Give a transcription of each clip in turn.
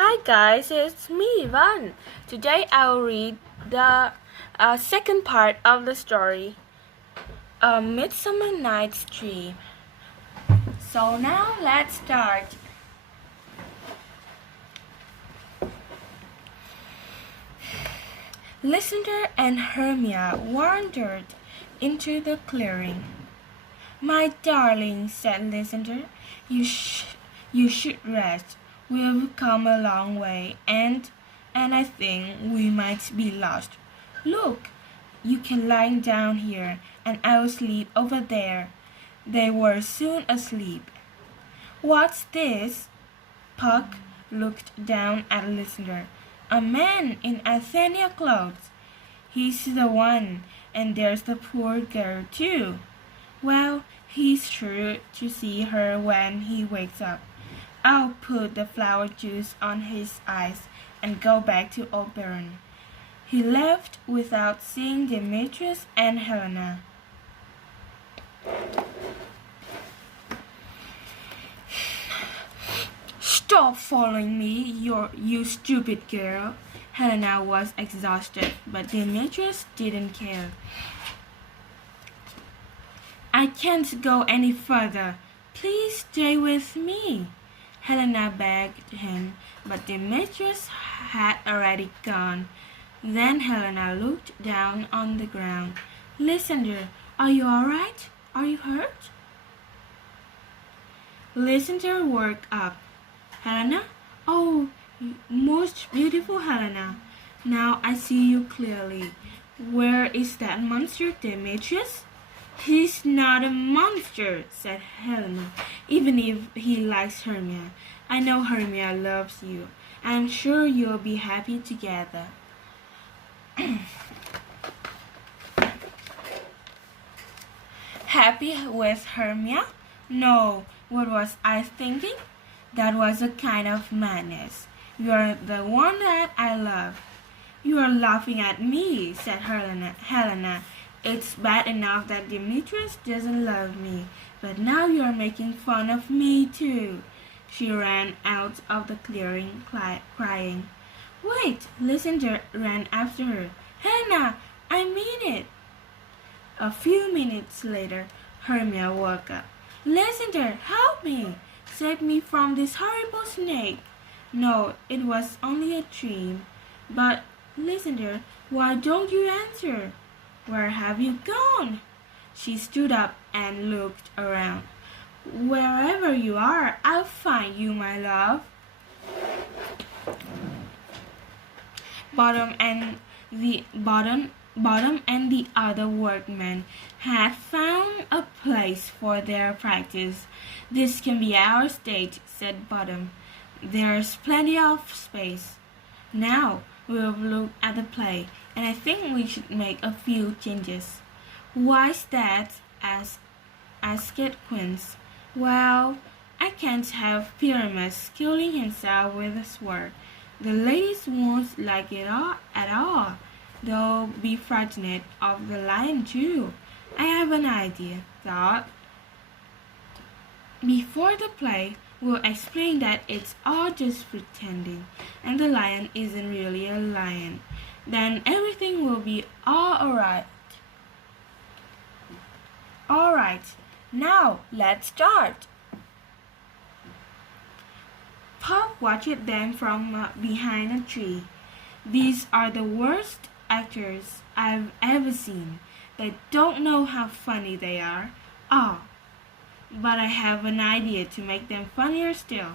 Hi guys, it's me, Van. Today I'll read the second part of the story, A Midsummer Night's Dream. So now let's start. Lysander and Hermia wandered into the clearing. "My darling," said Lysander, you should rest. We've come a long way, and I think we might be lost. Look, you can lie down here, and I'll sleep over there." They were soon asleep. "What's this?" Puck looked down at Lysander. "A man in Athenia clothes." "He's the one, and there's the poor girl too." "Well, he's sure to see her when he wakes up. I'll put the flower juice on his eyes and go back to Oberon." He left without seeing Demetrius and Helena. "Stop following me, you stupid girl." Helena was exhausted, but Demetrius didn't care. "I can't go any further. Please stay with me." Helena begged him, but Demetrius had already gone. Then Helena looked down on the ground. "Lysander, are you all right? Are you hurt?" Lysander woke up. "Helena? Oh, most beautiful Helena. Now I see you clearly. Where is that monster Demetrius?" "He's not a monster," said Helena, "even if he likes Hermia. I know Hermia loves you. I'm sure you'll be happy together." "Happy with Hermia? No, what was I thinking? That was a kind of madness. You're the one that I love." "You are laughing at me," said Helena. "It's bad enough that Demetrius doesn't love me, but now you're making fun of me too." She ran out of the clearing crying. "Wait!" Lysander ran after her. "Helena, I mean it." A few minutes later, Hermia woke up. "Lysander, help me! Save me from this horrible snake." "No, it was only a dream." "But, Lysander, why don't you answer? Where have you gone?" She stood up and looked around. "Wherever you are, I'll find you, my love." Bottom and the other workmen had found a place for their practice. "This can be our stage," said Bottom. "There's plenty of space. Now we've looked at the play, and I think we should make a few changes." "Why's that?" asked Quince. "Well, I can't have Pyramus killing himself with a sword. The ladies won't like it at all. They'll be frightened of the lion too. I have an idea, thought. Before the play, we'll explain that it's all just pretending, and the lion isn't really a lion. Then everything will be all right." "All right, now let's start." Puck watched them from behind a tree. "These are the worst actors I've ever seen. They don't know how funny they are. Oh, but I have an idea to make them funnier still."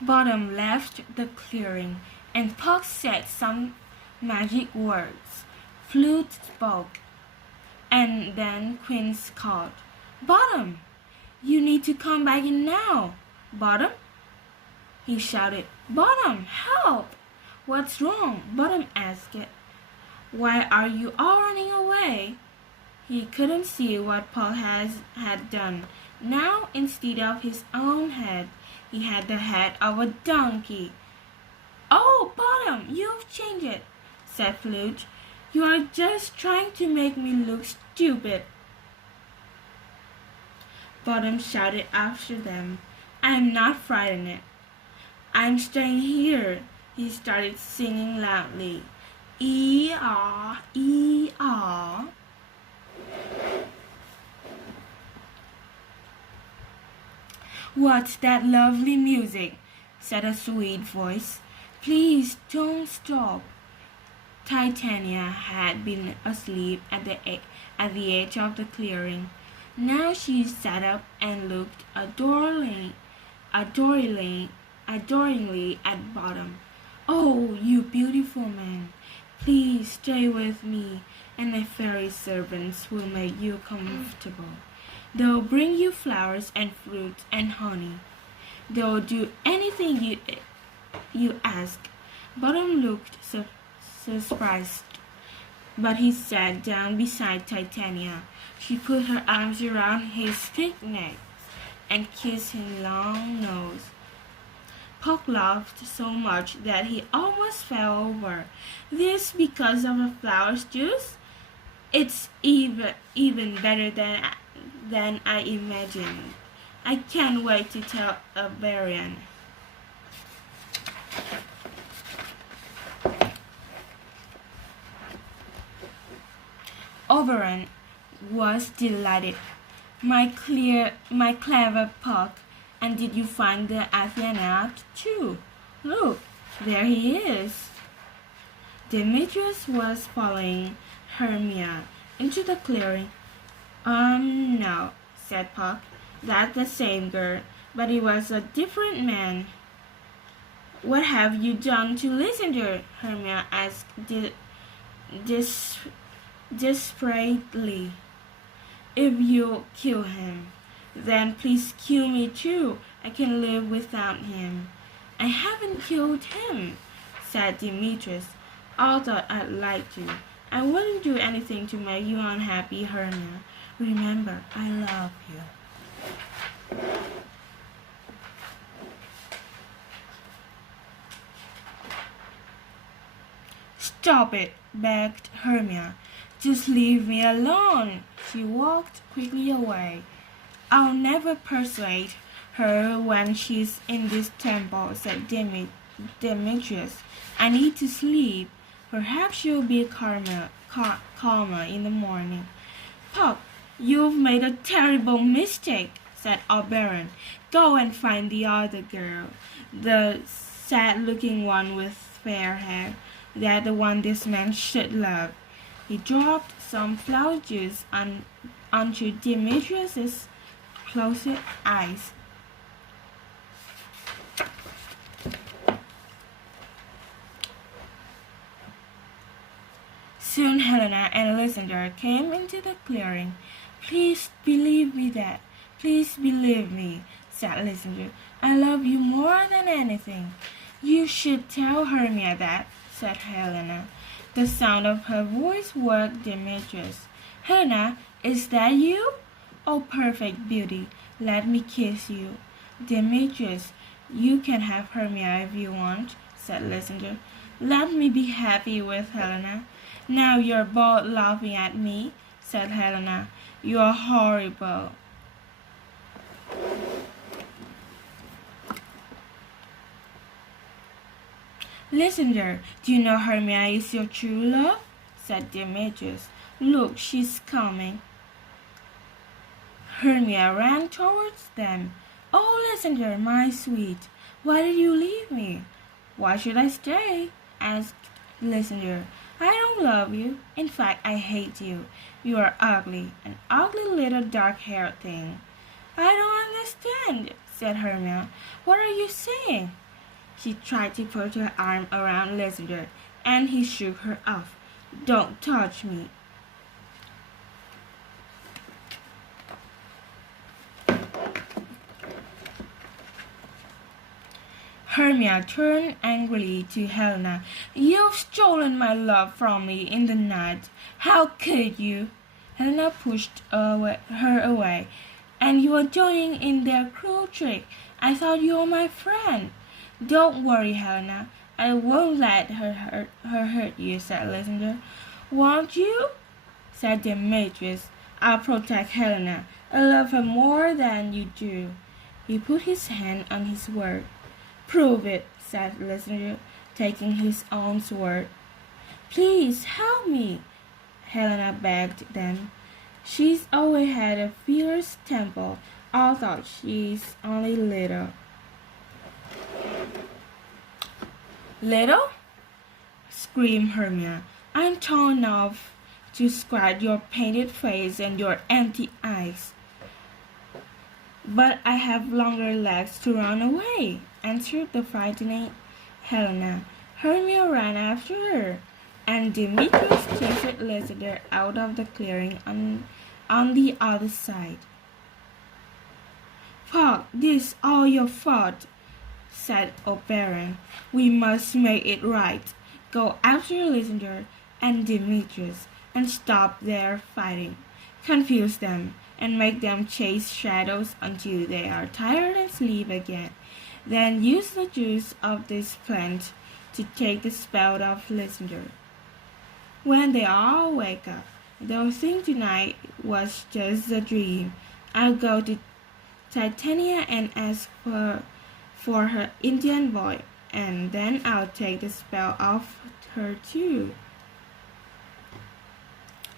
Bottom left the clearing, and Puck said some magic words. Flute spoke, and then Quince called, "Bottom, you need to come back in now." "Bottom?" he shouted. "Bottom, help!" "What's wrong?" Bottom asked. "Why are you all running away?" He couldn't see what Paul had done. Now, instead of his own head, he had the head of a donkey. "Oh, Bottom, you've changed it," said Flute. "You are just trying to make me look stupid." Bottom shouted after them. I'm not frightened. I'm staying here. He started singing loudly. Ee-ah, ee-ah. What's that lovely music? Said a sweet voice. Please don't stop. Titania had been asleep at the edge of the clearing. Now she sat up and looked adoringly at Bottom. Oh, you beautiful man, please stay with me, and the fairy servants will make you comfortable. They'll bring you flowers and fruits and honey. They'll do anything you ask. Bottom looked surprised, but he sat down beside Titania. She put her arms around his thick neck and kissed his long nose. Puck laughed so much that he almost fell over. This because of a flower's juice? It's even better than I imagined. I can't wait to tell Barian. Oberon was delighted. My clever Puck, and did you find the Athena out too? Look, there he is. Demetrius was following Hermia into the clearing. No, said Puck. That's the same girl, but it was a different man. What have you done to Lysander? Hermia asked desperately. If you kill him, then please kill me too. I can live without him. I haven't killed him, said Demetrius, although I'd like to. I wouldn't do anything to make you unhappy, Hermia. Remember, I love you. Stop it, begged Hermia. Just leave me alone. She walked quickly away. I'll never persuade her when she's in this temple, said Demetrius. I need to sleep. Perhaps she'll be calmer in the morning. Puck, you've made a terrible mistake, said Oberon. Go and find the other girl, the sad-looking one with fair hair. That's the one this man should love. He dropped some flower juice onto Demetrius's closed eyes. Soon Helena and Lysander came into the clearing. Please believe me that. Please believe me, said Lysander. I love you more than anything. You should tell Hermia that, said Helena. The sound of her voice woke Demetrius. Helena, is that you? Oh, perfect beauty, let me kiss you. Demetrius, you can have Hermia if you want, said Lysander. Let me be happy with Helena. Now you're both laughing at me, said Helena. You're horrible. Lysander, do you know Hermia is your true love? Said Demetrius. Look, she's coming. Hermia ran towards them. Oh, Lysander, my sweet, why did you leave me? Why should I stay? Asked Lysander. I don't love you. In fact, I hate you. You are ugly, an ugly little dark-haired thing. I don't understand, said Hermia. What are you saying? She tried to put her arm around Lysander, and he shook her off. Don't touch me. Hermia turned angrily to Helena. You've stolen my love from me in the night. How could you? Helena pushed her away. And you are joining in their cruel trick. I thought you were my friend. Don't worry, Helena. I won't let her hurt you, said Lysander. Won't you? Said Demetrius. I'll protect Helena. I love her more than you do. He put his hand on his sword. Prove it, said Lysander, taking his own sword. Please help me, Helena begged then. She's always had a fierce temper, although she's only little. Little? Screamed Hermia. I'm tall enough to scratch your painted face and your empty eyes. But I have longer legs to run away, answered the frightening Helena. Hermia ran after her, and Demetrius chased Lysander out of the clearing on the other side. Fuck, this all your fault, said Oberon. We must make it right. Go after Lysander and Demetrius and stop their fighting. Confuse them and make them chase shadows until they are tired and sleep again. Then use the juice of this plant to take the spell off Lysander. When they all wake up, they'll think tonight was just a dream. I'll go to Titania and ask for her Indian boy, and then I'll take the spell off her too.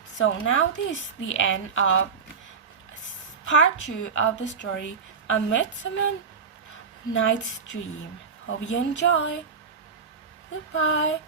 So now this is the end of part 2 of the story A Midsummer Night's Dream. Hope you enjoy. Goodbye.